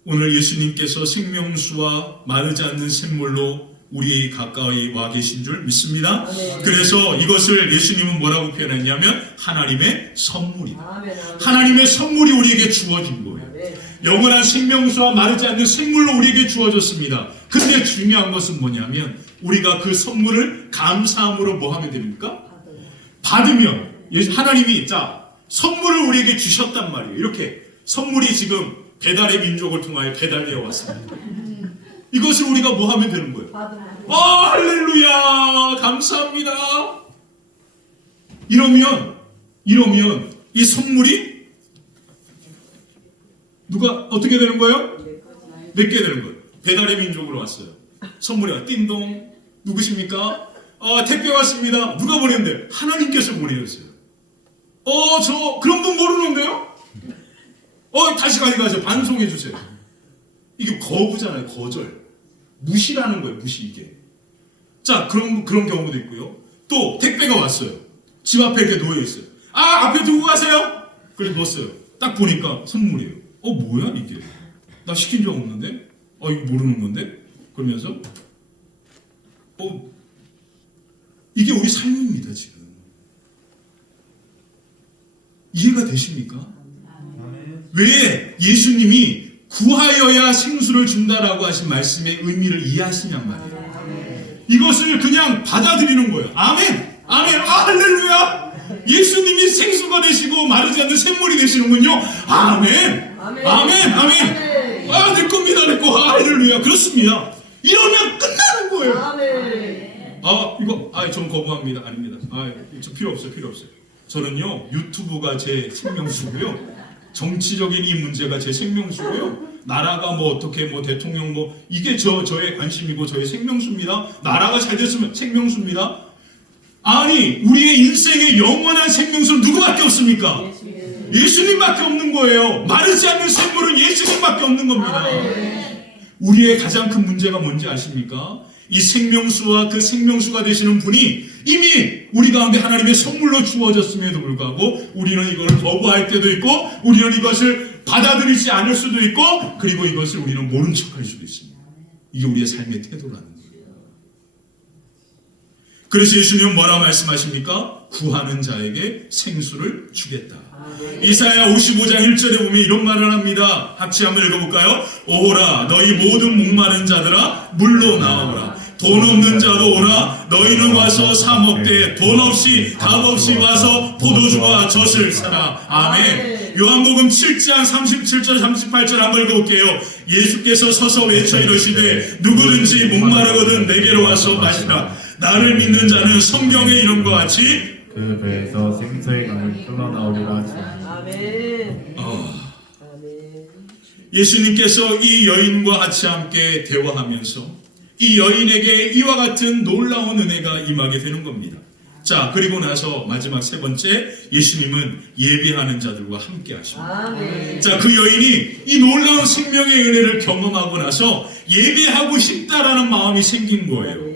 오늘 예수님께서 생명수와 마르지 않는 샘물로 우리 가까이 와 계신 줄 믿습니다. 그래서 이것을 예수님은 뭐라고 표현했냐면 하나님의 선물이다. 하나님의 선물이 우리에게 주어진 거예요. 영원한 생명수와 마르지 않는 샘물로 우리에게 주어졌습니다. 근데 중요한 것은 뭐냐면 우리가 그 선물을 감사함으로 뭐 하면 됩니까? 받으면 하나님이 선물을 우리에게 주셨단 말이에요. 이렇게 선물이 지금 배달의 민족을 통하여 배달되어 왔습니다. 이것을 우리가 뭐 하면 되는 거예요? 할렐루야! 감사합니다. 이러면 이 선물이 누가 어떻게 되는 거예요? 내게 되는 거예요. 배달의 민족으로 왔어요. 선물이 와. 띵동. 누구십니까? 택배 왔습니다. 누가 보냈는데? 하나님께서 보내셨어요. 저 그런 분 모르는데요? 다시 가져가세요. 반송해 주세요. 이게 거부잖아요. 거절. 무시라는 거예요. 무시 이게. 자, 그런 경우도 있고요. 또 택배가 왔어요. 집 앞에 이렇게 놓여 있어요. 앞에 두고 가세요. 그래 놓았어요. 딱 보니까 선물이에요. 뭐야 이게? 나 시킨 적 없는데? 이거 모르는 건데? 그러면서 이게 우리 삶입니다 지금. 이해가 되십니까? 왜 예수님이 구하여야 생수를 준다라고 하신 말씀의 의미를 이해하시냔 말이에요. 이것을 그냥 받아들이는 거예요. 아멘! 아멘! 할렐루야! 예수님이 생수가 되시고 마르지 않는 샘물이 되시는군요. 아멘! 아멘! 아멘! 내 겁니다, 내 거. 할렐루야! 그렇습니다. 이러면 끝나는 거예요. 아멘. 이거, 전 거부합니다. 아닙니다. 저 필요 없어요. 저는요, 유튜브가 제 생명수고요. 정치적인 이 문제가 제 생명수고요. 나라가 어떻게 대통령 이게 저의 관심이고 저의 생명수입니다. 나라가 잘 됐으면 생명수입니다. 아니, 우리의 인생의 영원한 생명수는 누구밖에 없습니까? 예수님밖에 없는 거예요. 마르지 않는 샘물은 예수님밖에 없는 겁니다. 우리의 가장 큰 문제가 뭔지 아십니까? 이 생명수와 그 생명수가 되시는 분이 이미 우리 가운데 하나님의 선물로 주어졌음에도 불구하고 우리는 이걸 거부할 때도 있고 우리는 이것을 받아들이지 않을 수도 있고 그리고 이것을 우리는 모른 척할 수도 있습니다. 이게 우리의 삶의 태도라는 거예요. 그래서 예수님은 뭐라고 말씀하십니까? 구하는 자에게 생수를 주겠다. 이사야 55장 1절에 보면 이런 말을 합니다. 같이 한번 읽어볼까요? 오라 너희 모든 목마른 자들아 물로 나오라. 돈 없는 자도 오라. 너희는 와서 사 먹되 돈 없이 값 없이 와서 포도주와 젖을 사라. 아멘. 요한복음 7장 37절 38절 한번 읽어볼게요. 예수께서 서서 외쳐 이르시되 누구든지 목마르거든 내게로 와서 마시라. 나를 믿는 자는 성경의 이름과 같이 그 배에서 생수의 강을 흘러나오리라 하시니 아멘. 예수님께서 이 여인과 같이 함께 대화하면서 이 여인에게 이와 같은 놀라운 은혜가 임하게 되는 겁니다. 자, 그리고 나서 마지막 세 번째, 예수님은 예배하는 자들과 함께 하십니다. 아멘. 자, 그 여인이 이 놀라운 생명의 은혜를 경험하고 나서 예배하고 싶다라는 마음이 생긴 거예요.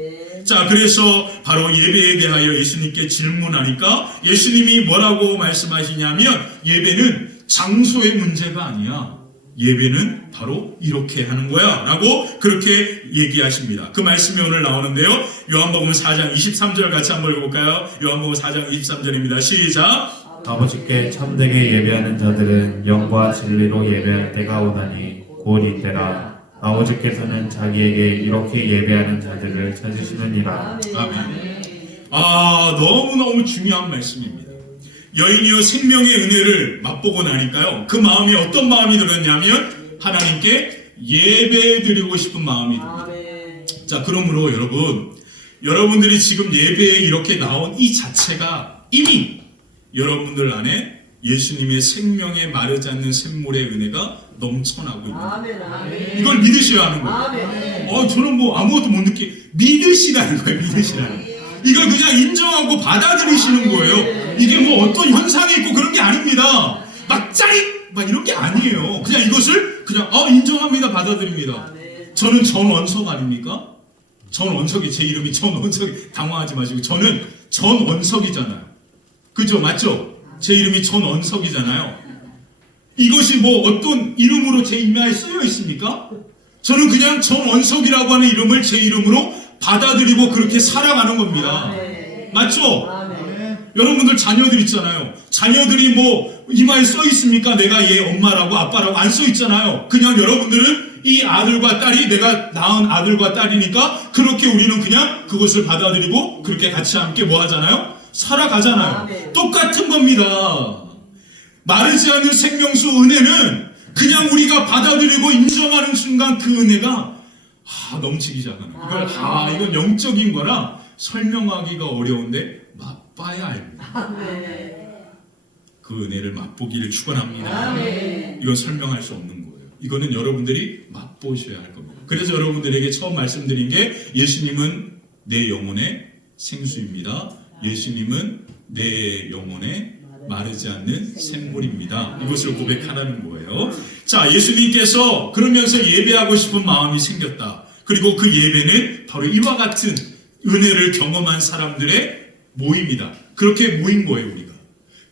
자, 그래서 바로 예배에 대하여 예수님께 질문하니까 예수님이 뭐라고 말씀하시냐면 예배는 장소의 문제가 아니야. 예배는 바로 이렇게 하는 거야 라고 그렇게 얘기하십니다. 그 말씀이 오늘 나오는데요. 요한복음 4장 23절 같이 한번 읽어볼까요? 요한복음 4장 23절입니다. 시작. 아버지께 참되게 예배하는 자들은 영과 진리로 예배할 때가 오나니 곧 이때라. 아버지께서는 자기에게 이렇게 예배하는 자들을 찾으시느니라. 아멘. 너무너무 중요한 말씀입니다. 여인이여 생명의 은혜를 맛보고 나니까요. 그 마음이 어떤 마음이 들었냐면 하나님께 예배드리고 싶은 마음이 듭니다. 자, 그러므로 여러분들이 지금 예배에 이렇게 나온 이 자체가 이미 여러분들 안에 예수님의 생명에 마르지 않는 샘물의 은혜가 넘쳐나고 있는 이걸 믿으셔야 하는 거예요. 저는 뭐 아무것도 못 믿으시라는 거예요. 믿으시라는 거예요. 이걸 그냥 인정하고 받아들이시는 거예요. 이게 뭐 어떤 현상이 있고 그런 게 아닙니다. 막 짜릿 막 이런 게 아니에요. 그냥 이것을 그냥 인정합니다. 받아들입니다. 저는 전원석 아닙니까? 전원석이 제 이름이 전원석이 당황하지 마시고 저는 전원석이잖아요. 그죠? 맞죠? 제 이름이 전원석이잖아요. 이것이 뭐 어떤 이름으로 제 이마에 쓰여 있습니까? 저는 그냥 전원석이라고 하는 이름을 제 이름으로 받아들이고 그렇게 살아가는 겁니다. 맞죠? 여러분들 자녀들 있잖아요. 자녀들이 뭐 이마에 써 있습니까? 내가 얘 엄마라고 아빠라고 안 써 있잖아요. 그냥 여러분들은 이 아들과 딸이 내가 낳은 아들과 딸이니까 그렇게 우리는 그냥 그것을 받아들이고 그렇게 같이 함께 뭐 하잖아요? 살아가잖아요. 똑같은 겁니다. 마르지 않는 생명수 은혜는 그냥 우리가 받아들이고 인정하는 순간 그 은혜가 넘치기 시작하는 이건 영적인 거라 설명하기가 어려운데 맛봐야 알니다. 그 은혜를 맛보기를 축원합니다. 이건 설명할 수 없는 거예요. 이거는 여러분들이 맛보셔야 할 겁니다. 그래서 여러분들에게 처음 말씀드린 게 예수님은 내 영혼의 생수입니다. 예수님은 내 영혼의 마르지 않는 샘물입니다. 이것을 고백하라는 거예요. 자, 예수님께서 그러면서 예배하고 싶은 마음이 생겼다. 그리고 그 예배는 바로 이와 같은 은혜를 경험한 사람들의 모임이다. 그렇게 모인 거예요, 우리가.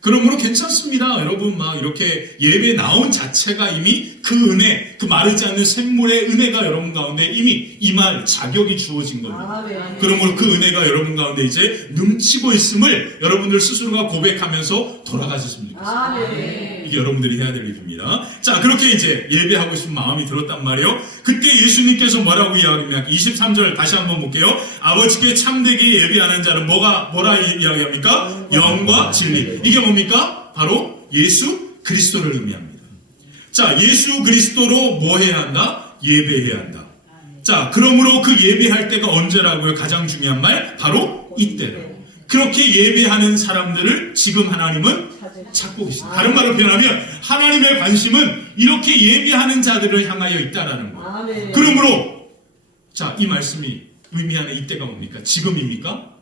그러므로 괜찮습니다. 여러분 막 이렇게 예배 나온 자체가 이미 그 은혜, 그 마르지 않는 샘물의 은혜가 여러분 가운데 이미 임할 자격이 주어진 겁니다. 그러므로 그 은혜가 여러분 가운데 이제 넘치고 있음을 여러분들 스스로가 고백하면서 돌아가셨으면 좋겠습니다. 이게 여러분들이 해야 될 일입니다. 자, 그렇게 이제 예배하고 싶은 마음이 들었단 말이에요. 그때 예수님께서 뭐라고 이야기합니까? 23절 다시 한번 볼게요. 아버지께 참되게 예배하는 자는 뭐라 이야기합니까? 영과 진리. 이게 뭡니까? 바로 예수 그리스도를 의미합니다. 자, 예수 그리스도로 뭐 해야 한다? 예배해야 한다. 자, 그러므로 그 예배할 때가 언제라고요? 가장 중요한 말 바로 이때로. 그렇게 예배하는 사람들을 지금 하나님은 찾고 계십니다. 다른 말로 표현하면 하나님의 관심은 이렇게 예배하는 자들을 향하여 있다라는 거예요. 그러므로 자, 이 말씀이 의미하는 이때가 뭡니까? 지금입니까?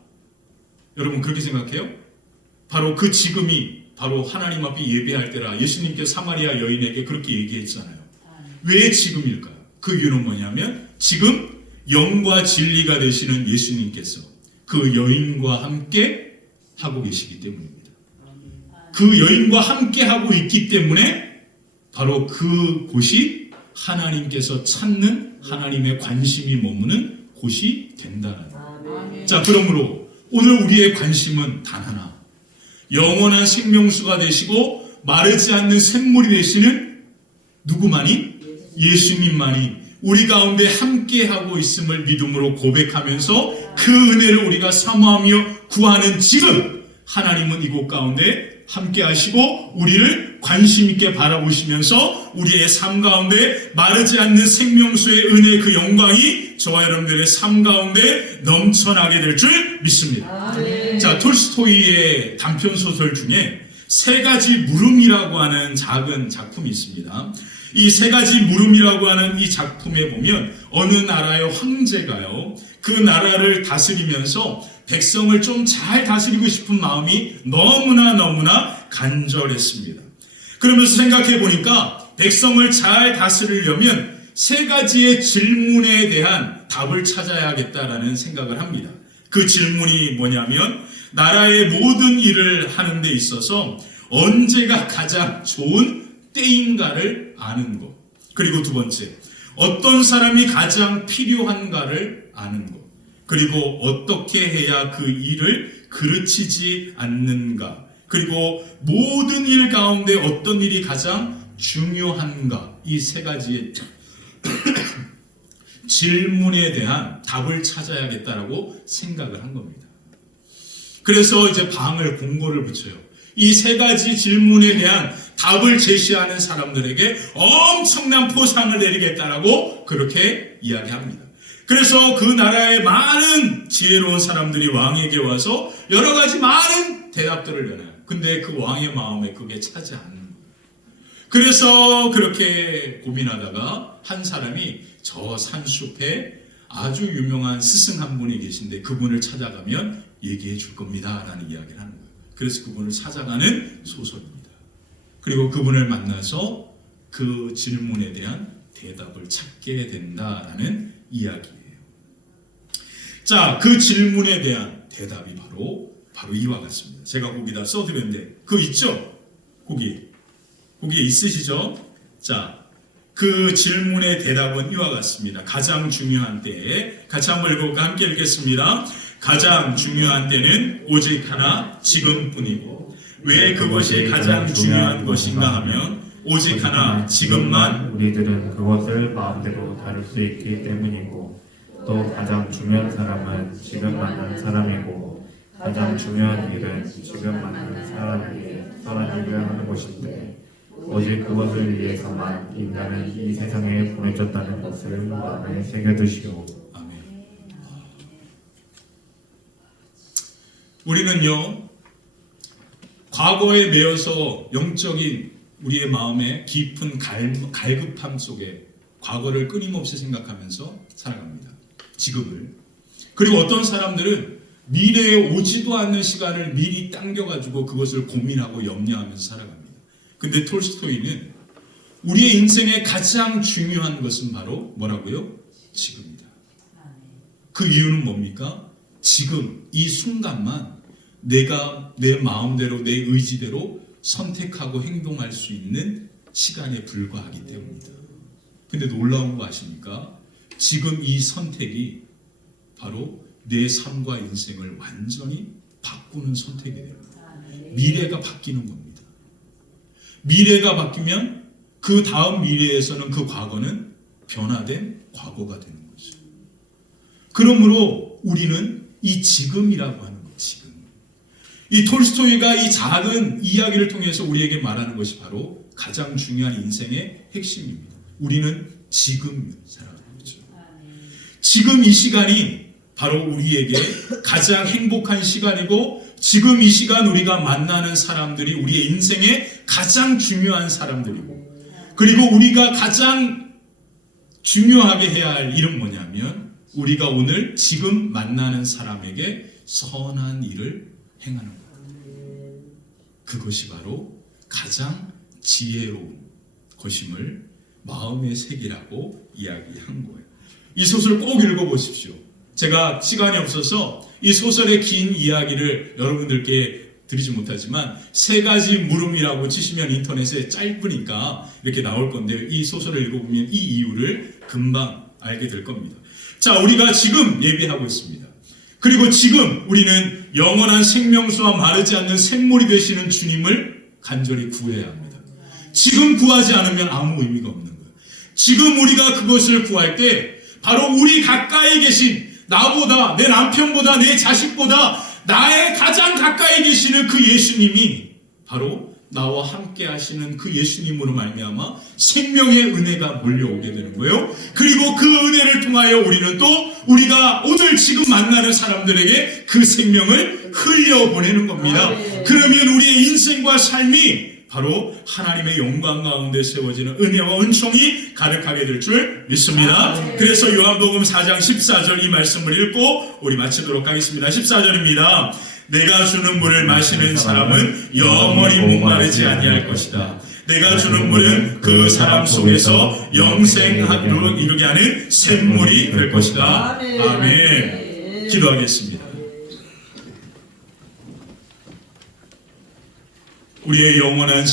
여러분 그렇게 생각해요? 바로 그 지금이 바로 하나님 앞에 예배할 때라. 예수님께서 사마리아 여인에게 그렇게 얘기했잖아요. 왜 지금일까요? 그 이유는 뭐냐면 지금 영과 진리가 되시는 예수님께서 그 여인과 함께 하고 계시기 때문입니다. 그 여인과 함께 하고 있기 때문에 바로 그 곳이 하나님께서 찾는 하나님의 관심이 머무는 곳이 된다는 거예요. 자, 그러므로 오늘 우리의 관심은 단 하나. 영원한 생명수가 되시고 마르지 않는 샘물이 되시는 누구만이? 예수님만이 우리 가운데 함께하고 있음을 믿음으로 고백하면서 그 은혜를 우리가 사모하며 구하는 지금 하나님은 이곳 가운데 함께하시고 우리를 관심 있게 바라보시면서 우리의 삶 가운데 마르지 않는 생명수의 은혜 그 영광이 저와 여러분들의 삶 가운데 넘쳐나게 될 줄 믿습니다. 자, 톨스토이의 단편 소설 중에 세 가지 물음이라고 하는 작은 작품이 있습니다. 이 세 가지 물음이라고 하는 이 작품에 보면 어느 나라의 황제가요, 그 나라를 다스리면서 백성을 좀 잘 다스리고 싶은 마음이 너무나 간절했습니다. 그러면서 생각해 보니까 백성을 잘 다스리려면 세 가지의 질문에 대한 답을 찾아야겠다라는 생각을 합니다. 그 질문이 뭐냐면 나라의 모든 일을 하는 데 있어서 언제가 가장 좋은 때인가를 아는 것. 그리고 두 번째, 어떤 사람이 가장 필요한가를 아는 것. 그리고 어떻게 해야 그 일을 그르치지 않는가. 그리고 모든 일 가운데 어떤 일이 가장 중요한가. 이 세 가지의 질문에 대한 답을 찾아야겠다라고 생각을 한 겁니다. 그래서 이제 방을 공고를 붙여요. 이 세 가지 질문에 대한 답을 제시하는 사람들에게 엄청난 포상을 내리겠다라고 그렇게 이야기합니다. 그래서 그 나라의 많은 지혜로운 사람들이 왕에게 와서 여러 가지 많은 대답들을 내놔요. 근데 그 왕의 마음에 그게 차지 않는 거예요. 그래서 그렇게 고민하다가 한 사람이 저 산숲에 아주 유명한 스승 한 분이 계신데 그분을 찾아가면 얘기해 줄 겁니다 라는 이야기를 하는 거예요. 그래서 그분을 찾아가는 소설입니다. 그리고 그분을 만나서 그 질문에 대한 대답을 찾게 된다라는 이야기예요. 자, 그 질문에 대한 대답이 바로 이와 같습니다. 제가 거기다 써드렸는데 그거 있죠? 거기에 있으시죠? 자, 그 질문의 대답은 이와 같습니다. 가장 중요한 때에 같이 한번 읽어볼까? 함께 읽겠습니다. 가장 중요한 때는 오직 하나 지금뿐이고 왜 그것이 가장 중요한 것인가 하면 오직 하나 지금만 우리들은 그것을 마음대로 다룰 수 있기 때문이고 또 가장 중요한 사람은 지금 만난 사람이고 가장 중요한 일은 지금 만난 사람에게 선한 일을 하는 것인데 오직 그것을 위해서만 인간은 이 세상에 보내졌다는 것을 마음에 새겨두시오. 아멘. 우리는요 과거에 매여서 영적인 우리의 마음의 깊은 갈급함 속에 과거를 끊임없이 생각하면서 살아갑니다. 지금을. 그리고 어떤 사람들은 미래에 오지도 않는 시간을 미리 당겨가지고 그것을 고민하고 염려하면서 살아갑니다. 근데 톨스토이는 우리의 인생의 가장 중요한 것은 바로 뭐라고요? 지금이다. 그 이유는 뭡니까? 지금 이 순간만 내가 내 마음대로 내 의지대로 선택하고 행동할 수 있는 시간에 불과하기 때문이다. 근데 놀라운 거 아십니까? 지금 이 선택이 바로 내 삶과 인생을 완전히 바꾸는 선택이 됩니다. 미래가 바뀌는 겁니다. 미래가 바뀌면 그 다음 미래에서는 그 과거는 변화된 과거가 되는 거죠. 그러므로 우리는 이 지금이라고 하는 것, 지금. 이 톨스토이가 이 작은 이야기를 통해서 우리에게 말하는 것이 바로 가장 중요한 인생의 핵심입니다. 우리는 지금 살아가는 거죠. 지금 이 시간이 바로 우리에게 가장 행복한 시간이고 지금 이 시간 우리가 만나는 사람들이 우리의 인생의 가장 중요한 사람들이고 그리고 우리가 가장 중요하게 해야 할 일은 뭐냐면 우리가 오늘 지금 만나는 사람에게 선한 일을 행하는 거예요. 그것이 바로 가장 지혜로운 것임을 마음의 색이라고 이야기한 거예요. 이 소설 꼭 읽어보십시오. 제가 시간이 없어서 이 소설의 긴 이야기를 여러분들께 드리지 못하지만 세 가지 물음이라고 치시면 인터넷에 짧으니까 이렇게 나올 건데 이 소설을 읽어보면 이 이유를 금방 알게 될 겁니다. 자, 우리가 지금 예배하고 있습니다. 그리고 지금 우리는 영원한 생명수와 마르지 않는 샘물이 되시는 주님을 간절히 구해야 합니다. 지금 구하지 않으면 아무 의미가 없는 거예요. 지금 우리가 그것을 구할 때 바로 우리 가까이 계신 나보다, 내 남편보다, 내 자식보다 나의 가장 가까이 계시는 그 예수님이 바로 나와 함께 하시는 그 예수님으로 말미암아 생명의 은혜가 몰려오게 되는 거예요. 그리고 그 은혜를 통하여 우리는 또 우리가 오늘 지금 만나는 사람들에게 그 생명을 흘려보내는 겁니다. 그러면 우리의 인생과 삶이 바로 하나님의 영광 가운데 세워지는 은혜와 은총이 가득하게 될 줄 믿습니다. 그래서 요한복음 4장 14절 이 말씀을 읽고 우리 마치도록 하겠습니다. 14절입니다. 내가 주는 물을 마시는 사람은 영원히 목마르지 아니할 것이다. 내가 주는 물은 그 사람 속에서 영생하도록 이루게 하는 샘물이 될 것이다. 아멘. 기도하겠습니다. 우리의 영원한